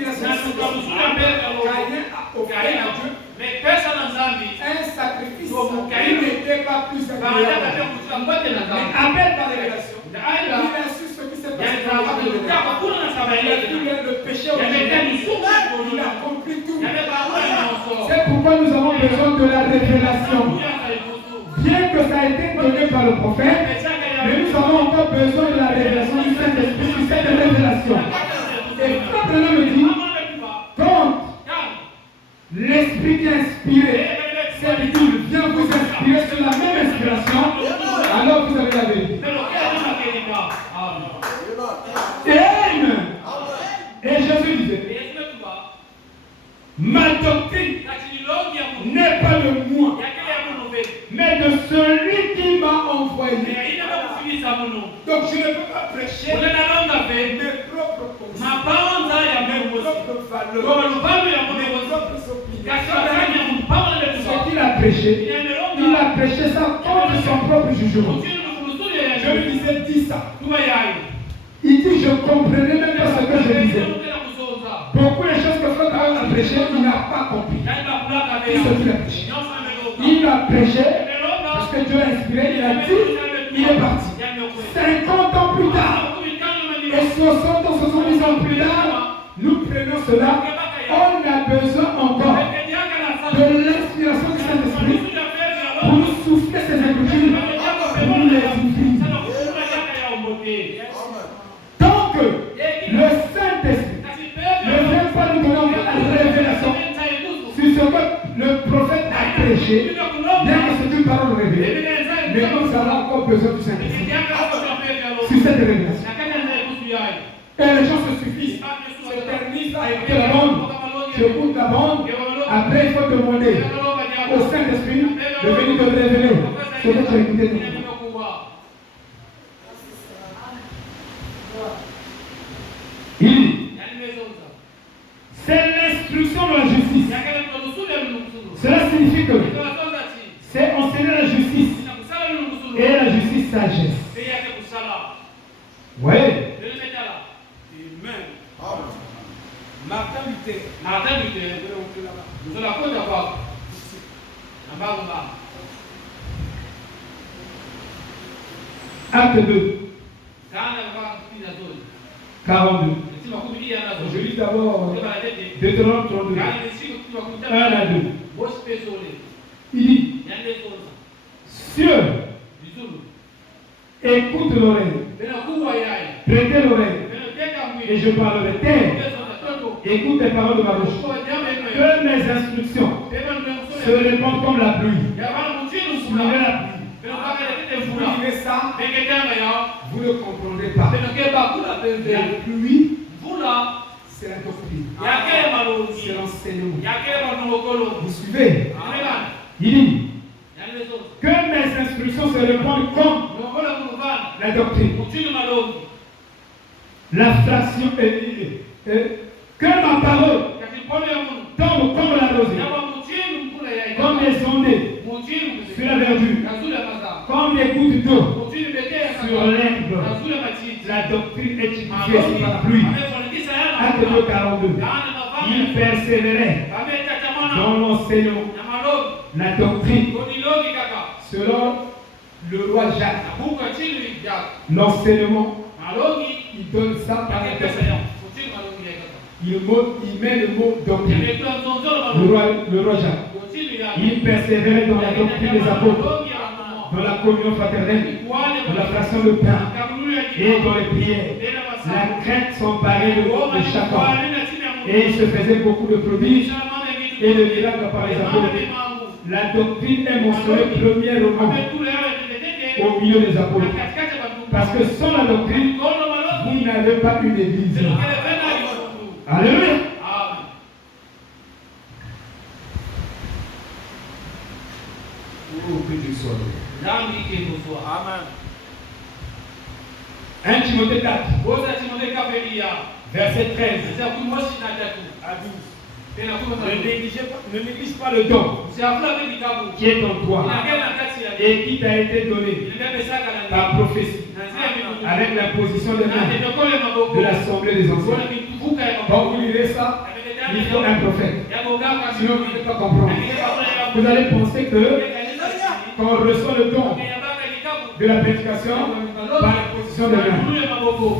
inspiration un sacrifice qui n'était pas plus agréable. Mais Abel par révélation, il a su ce qui s'est passé dans le péché originel. Il a compris tout. C'est pourquoi nous avons besoin de la révélation. Bien que ça a été donné par le prophète, mais nous avons encore besoin de la révélation du Saint-Esprit, de cette révélation. Et Frère Branham me dit, quand l'Esprit qui a inspiré cette Bible vient vous inspirer sur la même inspiration, alors vous avez la vérité. Amen. Et Jésus disait, ma doctrine n'est pas de moi, mais de celui qui m'a envoyé. Donc je ne peux pas prêcher mes propres pensées, mes propres valeurs, mes propres opinions. Ce qu'il a prêché, il a prêché ça contre son propre jugement. Je lui disais, dis ça. Il dit, je ne comprenais même pas ce que je disais. Beaucoup de choses que Frère Branham a prêché, il n'a pas compris. Il a prêché parce que Dieu l'a inspiré, il a dit, il est parti. 50 ans plus tard, et 60 ans, 70 ans plus tard, nous prenons cela. On a besoin encore de l'inspiration du Saint-Esprit pour nous souffler ces écritures, pour nous les ouvrir. Donc, le Saint-Esprit ne vient pas nous donner encore la révélation sur ce que le prophète a prêché, bien que c'est une parole révélée, mais nous avons encore besoin du Saint-Esprit sur cette révélation. Et les gens se suffisent, s'éternisent à écouter la bande, j'écoute la bande, après il faut demander au Saint-Esprit de venir te révéler ce que tu as écouté. Il dit, c'est l'instruction de la justice. Cela signifie que c'est enseigner la justice et la justice sagesse. Oui. Amen. Martin Luther. Nous allons la côte d'abord. Acte 2. 42. Je lis d'abord Deutéronome 32. 1 à 2. Il dit, cieux, écoute l'oreille, prêtez l'oreille, et je parlerai. Terre, écoute les paroles de ma bouche. Que mes instructions se répandent comme la pluie. Suivez la pluie. Vous lisez ça, vous ne comprendrez pas. La pluie, c'est la doctrine. C'est l'enseignement. Vous suivez? Il dit que mes instructions se répandent comme la doctrine. La fraction que ma parole tombe comme la rosée, comme les ondées sur la verdure, comme les gouttes d'eau sur l'herbe. La doctrine est étudiée par la pluie. Acte 2, 42. Il persévérait dans l'enseignement, la doctrine, selon le roi Jacques. L'enseignement, il donne ça par la doctrine. Il met le mot doctrine. Le roi Jacques. Il persévérait dans la doctrine des apôtres, dans la communion fraternelle, dans la fraction de pain et dans les prières. La crainte s'emparait de chacun. Et il se faisait beaucoup de prodiges et de miracles par les apôtres. La doctrine est mentionnée premièrement au milieu des apôtres. Parce que sans la doctrine, vous n'avez pas une église. Alléluia. Oh, que Dieu soit loué. Amen. 1 Timothée 4, verset 13 à 12. Ne néglige pas le don qui est en toi et qui t'a été donné par prophétie avec l'imposition des mains de l'assemblée des anciens. Quand vous lirez ça, il faut un prophète. Sinon, vous ne pouvez pas comprendre. Vous allez penser que quand on reçoit le don de la prédication par l'imposition des mains,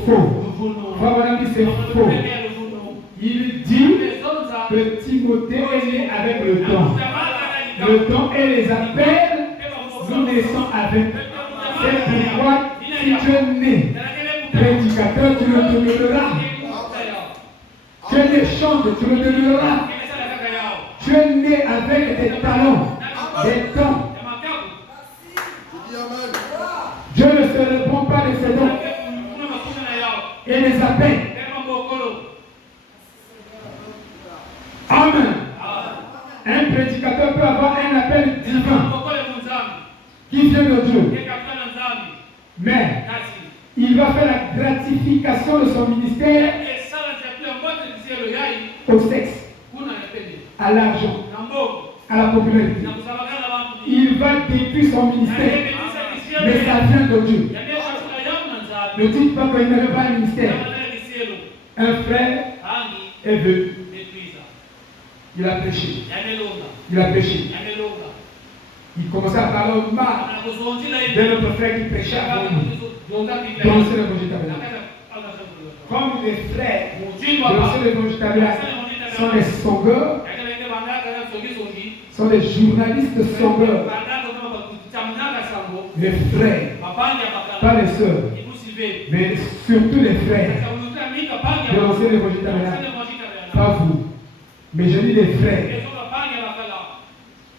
faux. Frère Branham dit c'est faux. Il dit que Timothée est né avec le don. Le don et les appels, nous naissons avec. C'est pourquoi si tu es né prédicateur, tu le demeureras. Tu es né chante, tu le demeureras. Tu es né avec des talents, des dons. Dieu ne se répond pas de ses dons et les appels. Amen. Un prédicateur peut avoir un appel divin qui vient de Dieu. Mais il va faire la gratification de son ministère au sexe, à l'argent, à la popularité. Il va détruire son ministère. Mais ça vient de Dieu. Ne dites pas qu'il n'avait pas un ministère. Un frère est venu. Il a prêché. Il a prêché. Il commençait à parler au mal de notre frère qui prêchait avant nous. Donc c'est l'évangile tabernacle. Comme les frères de l'évangile tabernacle sont des songueurs, sont des journalistes songueurs. Les frères, pas les sœurs, mais surtout les frères de l'ancien évangile tabernacle. Pas vous, mais je dis les frères.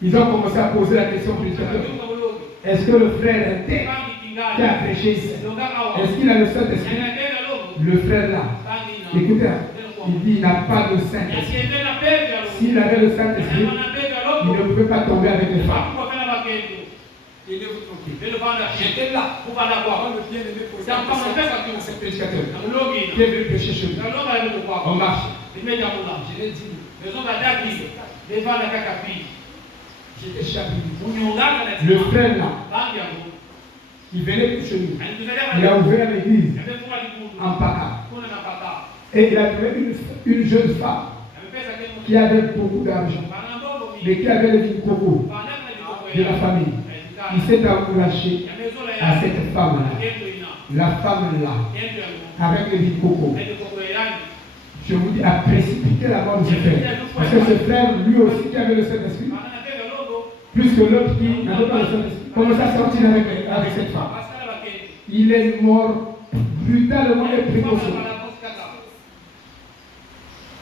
Ils ont commencé à poser la question au prédicateur. Est-ce que le frère est tel qui a prêché ici? Est-ce qu'il a le Saint-Esprit? Le frère là, écoutez, il dit il n'a pas de Saint-Esprit. S'il avait le Saint-Esprit, il ne pouvait pas tomber avec les femmes. J'étais là. Quand le bien-aimé posait la question à ce prédicateur qui est venu prêcher chez nous, on marche. Je l'ai dit. J'étais chapitre. Le frère là, il venait chez nous. Il a ouvert l'église en Paka. Et il a trouvé une jeune femme qui avait beaucoup d'argent, mais qui avait le coco de la famille. Il s'est encouragé à cette femme-là. La femme-là, avec le coco. Je vous dis, a précipité la mort de ce frère. Parce que ce frère, lui aussi, qui avait le Saint-Esprit, plus que l'autre qui n'avait pas le Saint-Esprit, commence à sortir avec cette femme. Il est mort brutalement et précocement.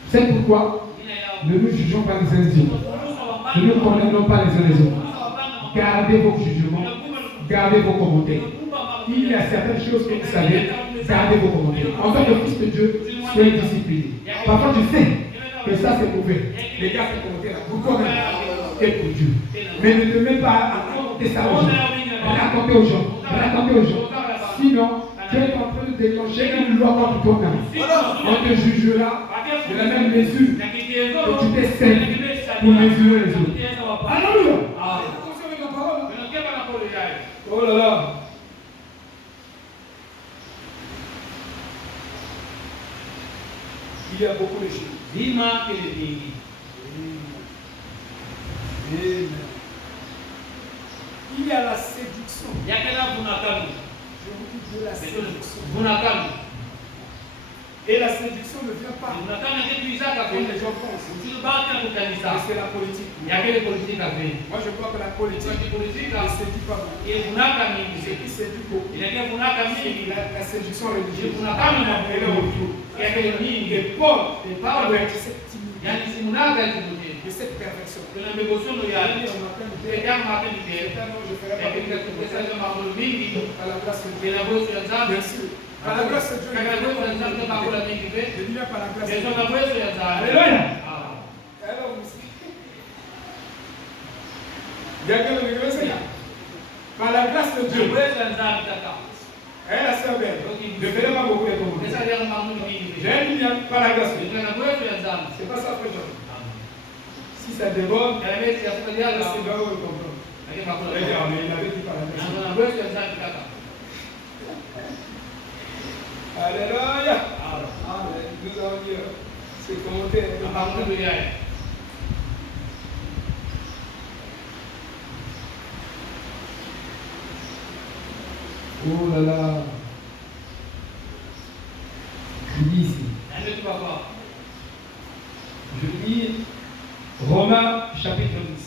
C'est pourquoi ne nous jugeons pas les uns les autres. Ne nous condamnons pas les uns les autres. Gardez vos jugements, gardez vos commentaires. Il y a certaines choses que vous savez, gardez vos commentaires. En tant que fils de Dieu, soyez discipliné. Parfois, tu sais que ça c'est mauvais. Les gars, ces commentaires, vous connaissez et pour Dieu. Mais ne te mets pas à raconter ça aux gens. Racontez aux gens. Racontez aux gens. Sinon, tu es en train de déclencher une loi contre toi-même. On te jugera de la même mesure que tu t'es servi pour mesurer les autres. Alléluia. Oh là là. Il y a beaucoup de choses. Amen. Il y a la séduction. Je vous dis de la séduction. Et la séduction ne vient pas comme les gens pensent. C'est la politique. Moi je crois que la politique ne séduit pas beaucoup. Ce qui séduit beaucoup, la séduction religieuse. Elle est autour. Et Paul avait cette timidité, de cette perfection. Je ferai à la grâce de Dieu. Bien sûr. Par la grâce de Dieu, je dis par la grâce de Dieu. Alléluia. Par la grâce de Dieu. Elle a servi. Ne fais pas beaucoup de commentaires. J'ai dit par la grâce de Dieu. C'est pas ça que je dis. Si ça déborde, c'est là où on comprend. Regarde, mais il avait dit par la grâce de Dieu. Alléluia. Amen. Nous allons dire. C'est commentaire. Oh là là. Je lis ici. Je lis Romains chapitre 10.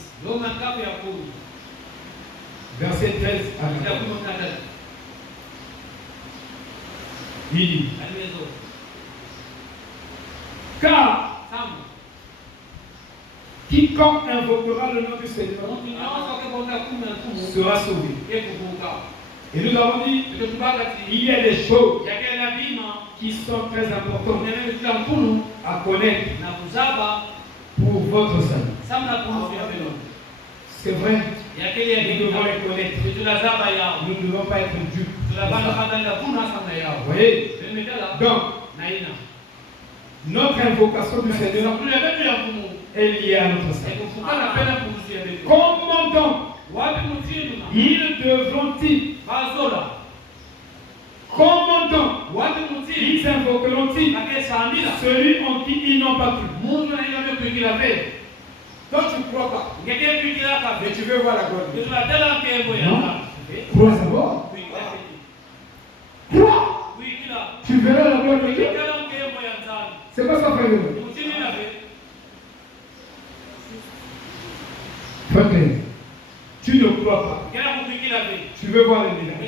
Verset 13 à 14. Il dit, car quiconque invoquera le nom du Seigneur sera sauvé. Et nous avons dit, il y a des choses qui sont très importantes à connaître pour votre salut. C'est vrai, nous devons les connaître. Nous ne devons pas être dupes. Vous voyez? Donc, notre invocation du Seigneur est liée à notre salut. Comment donc ils devront-ils, comment donc ils invoqueront-ils celui en qui ils n'ont pas cru? Toi tu ne crois pas, mais tu veux voir la gloire. Non, crois d'abord. Crois. Tu verras la gloire de Dieu. C'est pas ça, frère. Frère, tu ne crois pas. Tu veux voir les miracles.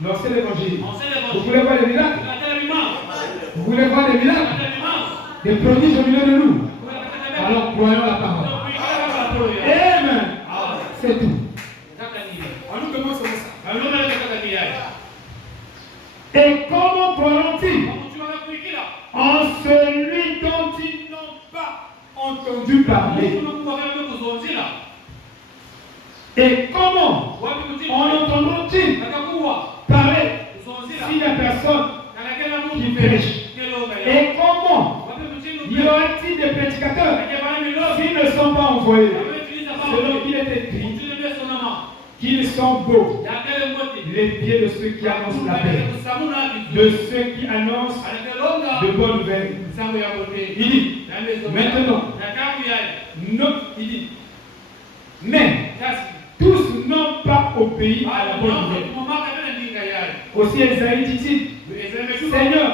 Non, c'est l'évangile. Vous voulez voir les miracles? Vous voulez voir les miracles? Des prodiges au milieu de nous. Alors croyons la parole. Amen. C'est tout. Alors nous commençons ça. Et comment croiront-ils en celui dont ils n'ont pas entendu parler? Et comment en entendront-ils parler si la personne qui prêche? Et comment y aura-t-il des prédicateurs s'ils ne sont pas envoyés? Selon qu'il est écrit qu'ils sont beaux, les pieds de ceux qui annoncent la paix, de ceux qui annoncent de bonnes nouvelles. Il dit, maintenant, il dit, mais tous n'ont pas obéi à la bonne nouvelle. Aussi Esaïe dit, Seigneur,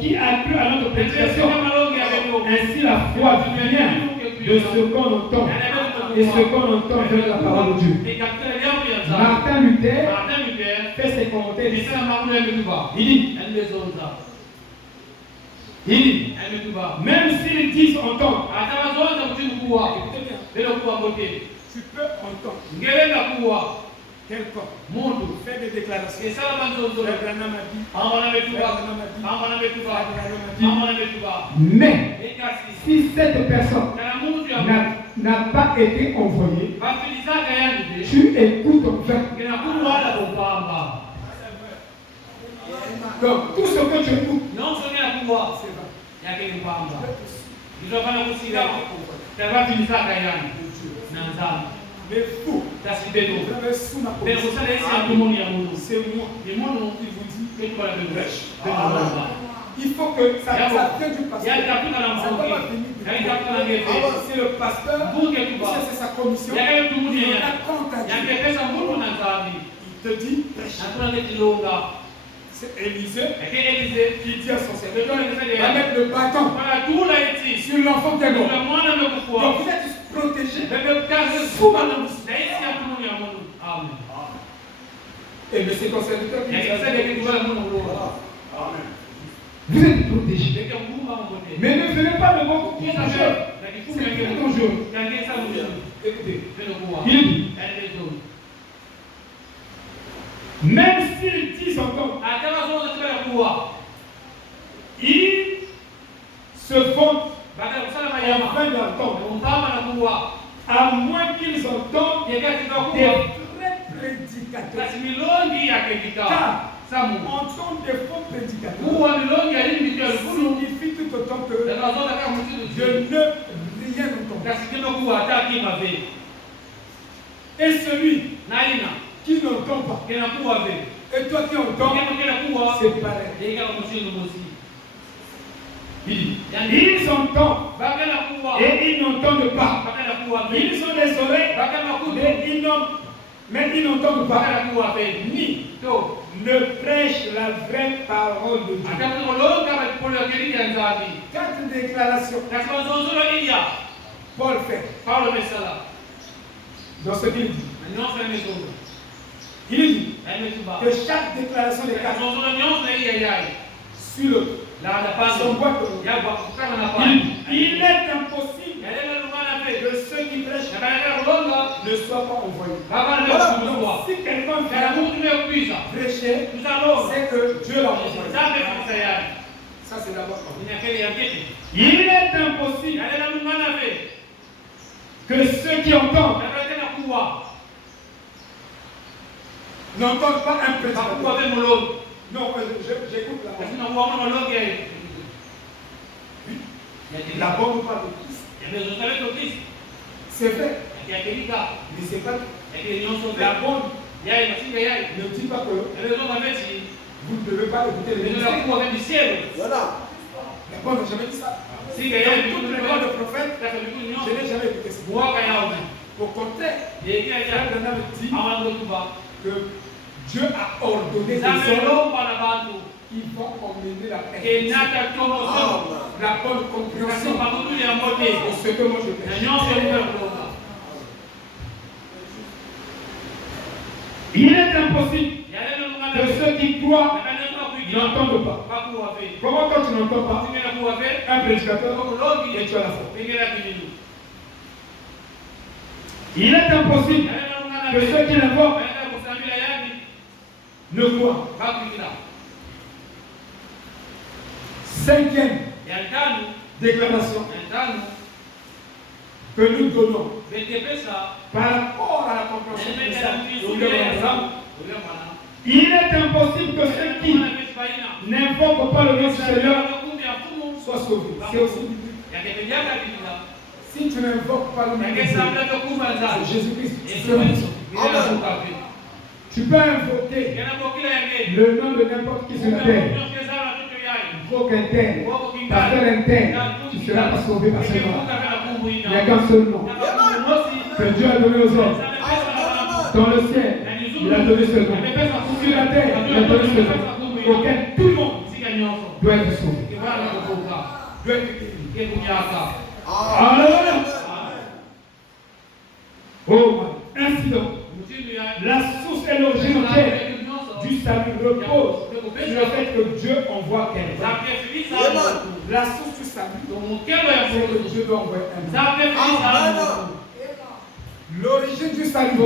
qui a cru à notre prédication? Ainsi la foi vient de ce qu'on entend, et ce qu'on entend vient de la parole de Dieu. Martin Luther fait ses commentaires. Il dit, même s'ils disent entendre, tu peux entendre quelqu'un fait des déclarations. Mais si cette personne n'a pas été envoyée, tu écoutes ton frère. Donc tout ce que tu écoutes, mais fou, c'est moi qui vous dit il faut que ça vienne du pasteur. Ça ne va pas venir. C'est le pasteur, c'est sa commission. Il a compte à Dieu. Il te dit prêche. C'est Élisée qui dit à son serviteur, va mettre le bâton sur l'enfant qui est mort. Donc vous êtes protégé sous ma nom. Et mais c'est ton serviteur qui dit vous êtes protégé. Mais ne venez pas de bon coup. C'est très dangereux. Écoutez, il dit, même s'ils disent encore, ils se font en train d'entendre, à moins qu'ils entendent des vrais prédicateurs. Car entendre des faux prédicateurs signifie tout autant que je ne rien entends. Et celui qui n'entend pas, et toi qui entends, c'est pareil. Il dit, Ils entendent et ils n'entendent pas. Ils ont des oreilles, mais ils n'entendent pas. Ni ne prêchent la vraie parole de Dieu. 4 déclarations. Paul fait. Dans ce qu'il dit. Il dit que chaque déclaration des 4 sur l'autre. Il est impossible que ceux qui prêchent ne soient pas envoyés. Voilà. Si quelqu'un vient prêcher, c'est que Dieu l'a envoyé. Ça, c'est d'abord. Il est impossible que ceux qui entendent n'entendent pas un prédicateur. Non, j'écoute la bonne. La bonne parle de Christ. C'est vrai. Mais c'est pas la bonne. Ne dit pas que vous ne devez pas écouter les messages. Voilà. La bonne n'a jamais dit ça. Dans toutes les voix de prophète, je n'ai jamais écouté ça. Au contraire, Branham dit que Dieu a ordonné des hommes qui vont emmener la paix. La bonne compréhension de ce que moi je fais. Il est impossible que ceux qui croient n'entendent pas. Comment quand tu n'entends pas un prédicateur et tu as la foi? Il est impossible que ceux qui l'invoquent ne croient. 5e déclaration que nous donnons par rapport à la compréhension de ça. Il est impossible que ceux qui n'invoquent pas le nom du Seigneur soient sauvés. C'est aussi biblique. Si tu n'invoques pas le nom du Seigneur, c'est Jésus-Christ. Tu peux invoquer le nom de n'importe qui sur la terre. Invoque un tel, pasteur un tel, tu ne seras pas sauvé par ce nom. Il n'y a qu'un seul nom que Dieu a donné aux hommes. Dans le ciel, il a donné ce nom. Sur la terre, il a donné ce nom. Auquel tout le monde doit être sauvé. Doit être guéri. Alléluia. Oh, incident. La source et l'origine du salut repose sur le fait que Dieu envoie quelqu'un. La source du salut, c'est que Dieu doit envoyer un homme. L'origine du salut,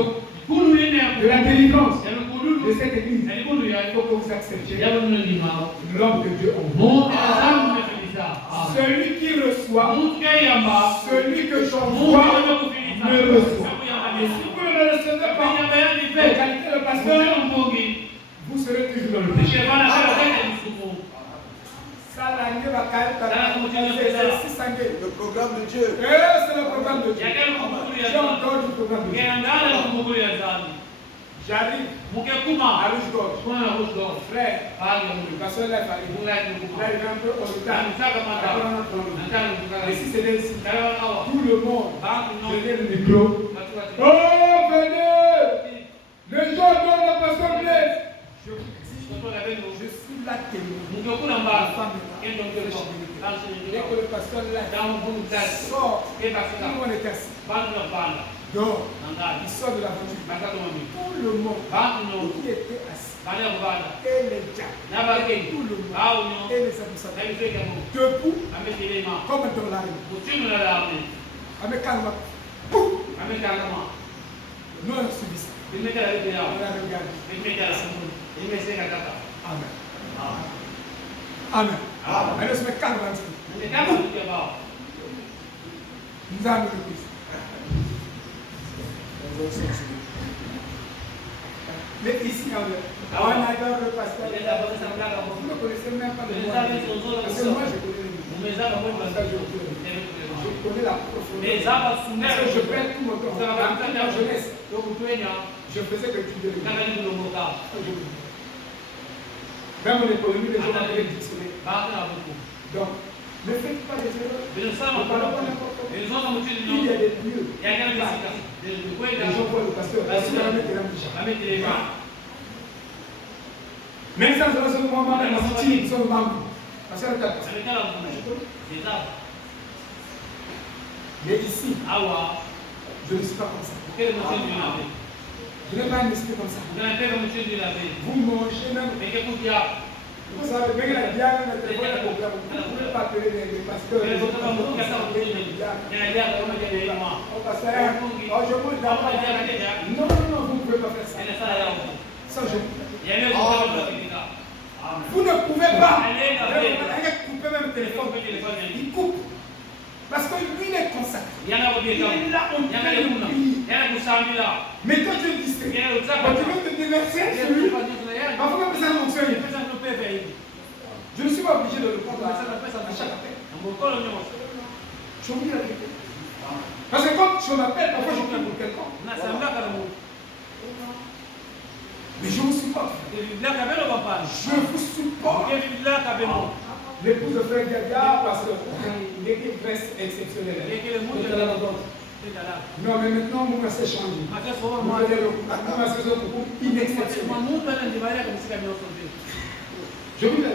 de la délivrance de cette église, il faut que vous acceptiez l'homme que Dieu envoie. Celui qui reçoit, celui que j'envoie, ne reçoit. Et si vous ne le recevez pas, vous qualifiez le pasteur, vous serez toujours dans le péché. Le programme de Dieu. C'est le programme de Dieu. J'ai encore du programme de Dieu. J'arrive à Rouge-Gorge. Frère, le pasteur l'a fallu. Là, il est un peu au retard. Et si c'était ici, tout le monde, je viens le micro. Oh, venez! Les gens donnent le pasteur Blaise. Je suis là témoin. La femme est là. Dès que le pasteur là sort, tout le monde est assis. Donc, il sort de la voiture. Tout le monde qui était assis. Et les diables. Tout le monde. Et les administrateurs. Debout. Comme dans l'arène. Avec calme. Nous avons suivi ça. On a regardé. Amen. Amen. Allez, se met calme un petit peu. Nous avons le Christ. Mais ici, on adore le pasteur. Vous ne connaissez même pas le moi. Parce que moi, je connais le je connais la profondeur. Parce que je perds tout mon temps. Dans ma jeunesse, je faisais que tu devais. Même en économie, les gens avaient dictionné. Donc, Ne faites pas des erreurs. Ne parlez pas n'importe comment. Il y a des lieux. Les gens voient le pasteur. Même ça, c'est un moment dans la cité, ils sont membres. Parce que mais ici, je ne suis pas comme ça. Je n'ai pas un esprit comme ça. Vous mangez même. Vous savez, même la diable, vous ne pouvez pas appeler les pasteurs. Je mange d'abord. Non, vous ne pouvez pas faire ça. Ça, je vous ne pouvez pas. Couper même le téléphone. Il coupe. Parce que lui, il est consacré. Il est là, on peut le prier. Mais toi, tu es distrait. Tu veux te déverser sur lui. Parfois, même ça fonctionne. Je ne suis pas obligé de le prendre à chaque appel. Je vous dis la vérité. Parce que quand je m'appelle, parfois je prie pour quelqu'un. Mais je vous supporte. Je vous supporte. L'épouse de Frère Gaga, parce qu'il reste exceptionnel. Non, mais maintenant, mon s'est changé. Mon s'est beaucoup inexceptionnel. Je vous l'ai dit.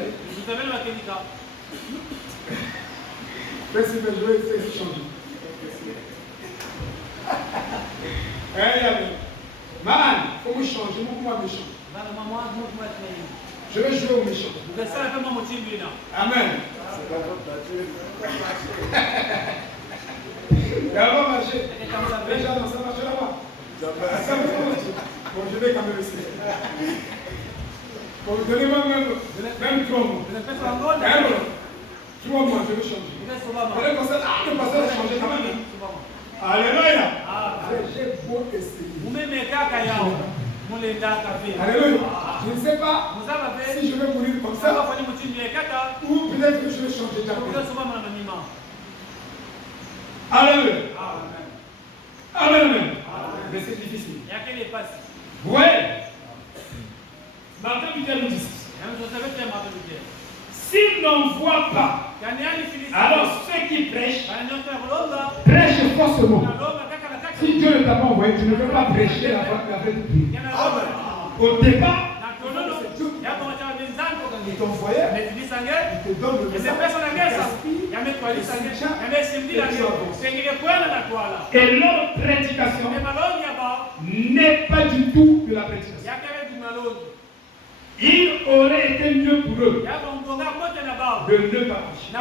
Merci, mais je vais essayer de changer. Man, il faut me changer, moi méchant. Je vais jouer au méchant. Amen. Ça va marcher. Déjà, non, ça marche là-bas. Bon, je vais quand même essayer. Bon, donnez-moi même 3 mots. 3 mois, je vais changer. Le pasteur a changé quand même. Alléluia. J'ai beau essayer. Alléluia. Je ne sais pas si je vais mourir comme ça ou peut-être que je vais changer d'appel. Alléluia. Amen. Mais c'est difficile. Vous voyez, Martin Luther nous dit, s'il n'envoie pas, alors ceux qui prêchent faussement. Si Dieu ne t'a pas envoyé, tu ne peux pas prêcher la vraie Bible. Au départ, il t'envoyait, il te donne le message. Et leur prédication n'est pas du tout de la prédication. Il aurait été mieux pour eux de ne pas prêcher.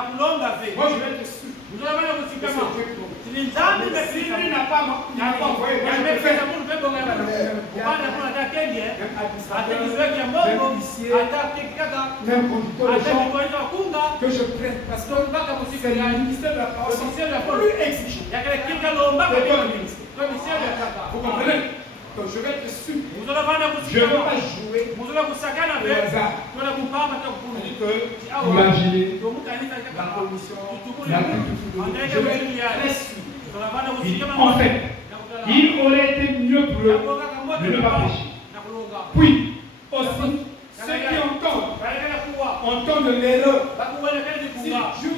Moi, je vais être sûr. S'il n'a pas envoyé, moi je vais faire. Même conducteur de gens que je prête. Parce que c'est le ministère de la parole plus exigeant. Vous comprenez? Donc je vais être sûr. Je ne vais pas jouer au hasard. Imaginez la commission, la culture. Je vais être très sûr. En fait, il aurait été mieux pour eux de ne pas prêcher. Puis, aussi, ceux qui entendent l'erreur. Si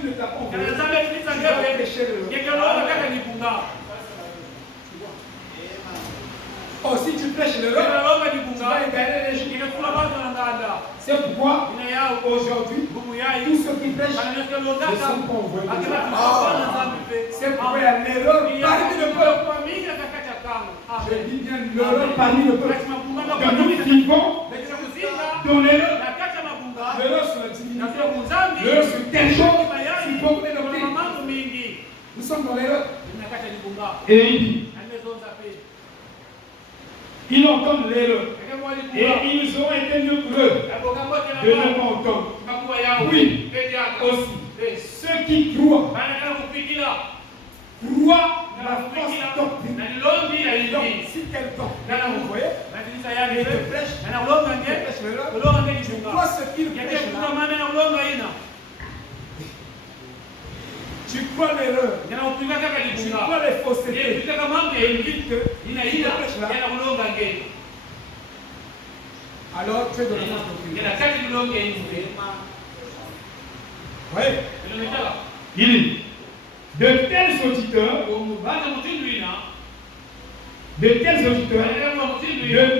Dieu ne t'a pas envoyé, tu vas prêcher l'erreur. Oh, si tu prêches l'erreur, tu vas égarer les gens. C'est pourquoi, aujourd'hui, tous ceux qui prêchent ne sont pas envoyés. C'est pourquoi il y a l'erreur parmi le peuple. Je dis bien l'erreur parmi le peuple. Que nous vivons dans l'erreur. L'erreur sur la divinité, l'erreur sur tel jour, sur beaucoup de doctrines. Nous sommes dans l'erreur. Et il dit, ils entendent l'erreur. Et ils ont été mieux pour eux de ne pas entendre. Oui, aussi, ceux qui croient la fausse doctrine. Donc, si quelqu'un vous voyez, il te prêche l'erreur, tu crois ce qu'il prêche là. Tu crois l'erreur, tu crois les faussetés, et il dit que il prêche là. Alors tu es de la fausse doctrine. Oui. Il dit, de tels auditeurs, de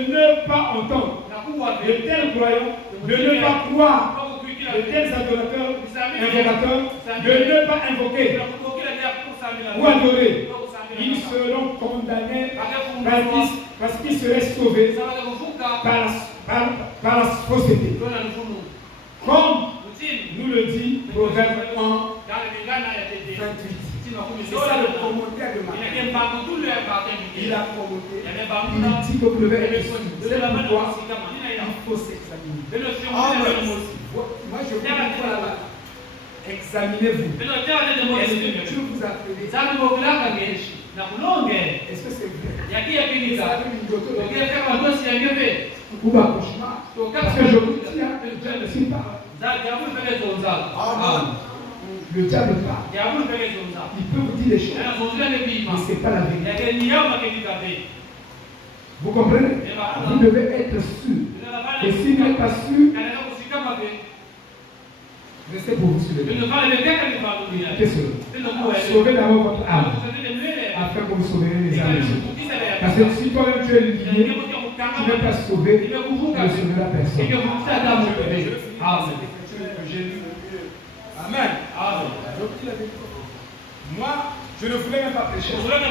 ne pas entendre, de tels croyants, de ne pas croire, de tels adorateurs, invocateurs, de ne pas invoquer ou adorer. Ils seront condamnés parce qu'ils seraient sauvés par la fausseté. Comme nous le dit Proverbe 1, 28. C'est ça le commentaire de Matthieu. Il a commenté. Il dit que vous devez être sûr. C'est pourquoi il faut s'examiner. Moi je vous dis là-bas. Examinez-vous. Est-ce que Dieu vous a fait? Est-ce que c'est vrai? Ou pas cauchemar? Parce que je vous dis, Dieu ne suit pas. Le diable parle. Il peut vous dire des choses, mais ce n'est pas la vérité. Vous comprenez? Vous devez être sûr. Et si vous n'êtes pas sûr, restez pour vous soulever. Qu'est-ce que c'est? Sauvez d'abord votre âme, afin que vous sauverez les âmes des autres. Parce que si toi-même tu es lié, tu n'es pas sauvé, tu ne sauveras personne. Amen. Moi, je ne voulais même pas prêcher. Je vous ai dit,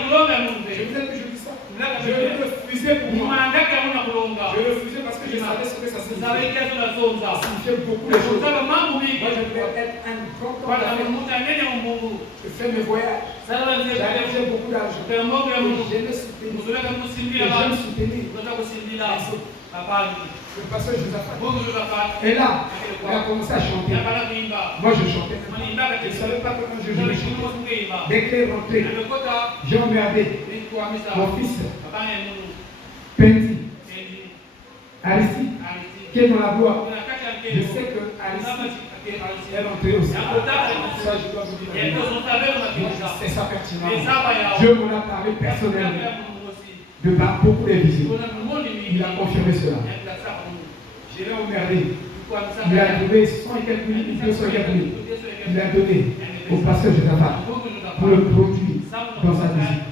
je dis ça. Je refusais pour moi. Je refusais parce que je savais ce que ça signifiait. Ça signifiait beaucoup de choses. Moi, je voulais être un grand homme. Je fais mes voyages. J'ai beaucoup d'argent. Et je me soutenais. Et je me soutenais. Le pasteur Josaphat. Et là, il a commencé à chanter. Moi, je chantais. Je ne savais pas comment je chantais. Dès qu'il est rentré, j'ai emmerdé mon fils, Penty, Aristide, qui est dans la boîte. Je sais que Aristide est rentré aussi. Ça, je dois vous dire. C'est ça pertinent. Dieu m'en a parlé personnellement. De par beaucoup de visions. Il a confirmé cela. Je l'ai emmerdé. Il a donné 100 et quelques minutes, 200 et quelques minutes. Il a donné au pasteur Josaphat pour le produire dans sa musique.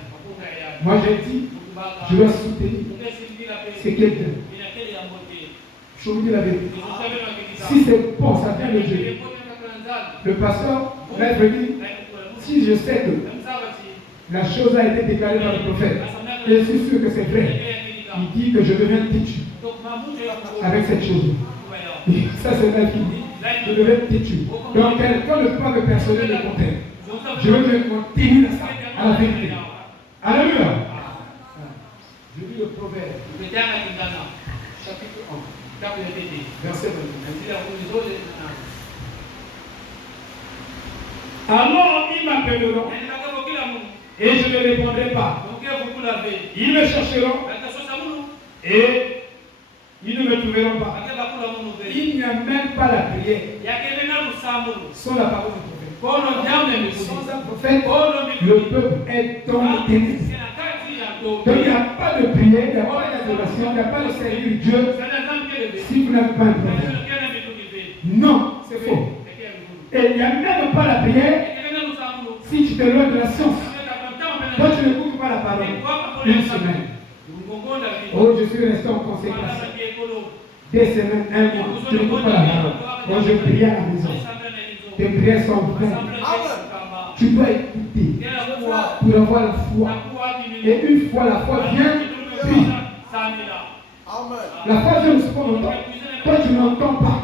Moi j'ai dit, je dois soutenir ce quelqu'un. Je vous dis la vérité. Si c'est bon, ça vient de Dieu. Le pasteur va venir. Si je sais que la chose a été déclarée par le prophète, et je suis sûr que c'est vrai, il dit que je deviens têtu avec cette chose. Ça c'est la vie. Je deviens têtu. Donc quelqu'un ne peut pas me persuader le contraire. Je veux me continuer à la vérité. Alléluia. Je lis le proverbe. Chapitre 1. Verset 22. Alors ils m'appelleront et je ne répondrai pas. Ils me chercheront et ils ne me trouveront pas. Il n'y a même pas la prière sans la parole du prophète. Sans un prophète, le peuple est dans le ténèbres. Donc il n'y a pas de prière, il n'y a pas d'adoration, il n'y a pas de servir Dieu si vous n'avez pas un prophète. Non, c'est faux. Et il n'y a même pas la prière si tu te loin de la science. Toi tu ne couvres pas la parole. Une semaine. Oh, je suis resté en conséquence. Des semaines, un mois, je ne couvre pas la parole. Moi je prie à la maison. Tes prières sont vraies. Tu dois écouter pour avoir la foi. Et une fois la foi vient, puis la foi vient aussi qu'on entend. Toi tu n'entends pas.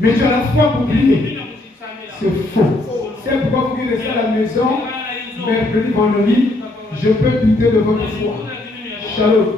Mais tu as la foi pour prier. C'est faux. C'est pourquoi vous restez à la maison, mercredi, vendredi, je peux douter de votre foi. Shalom.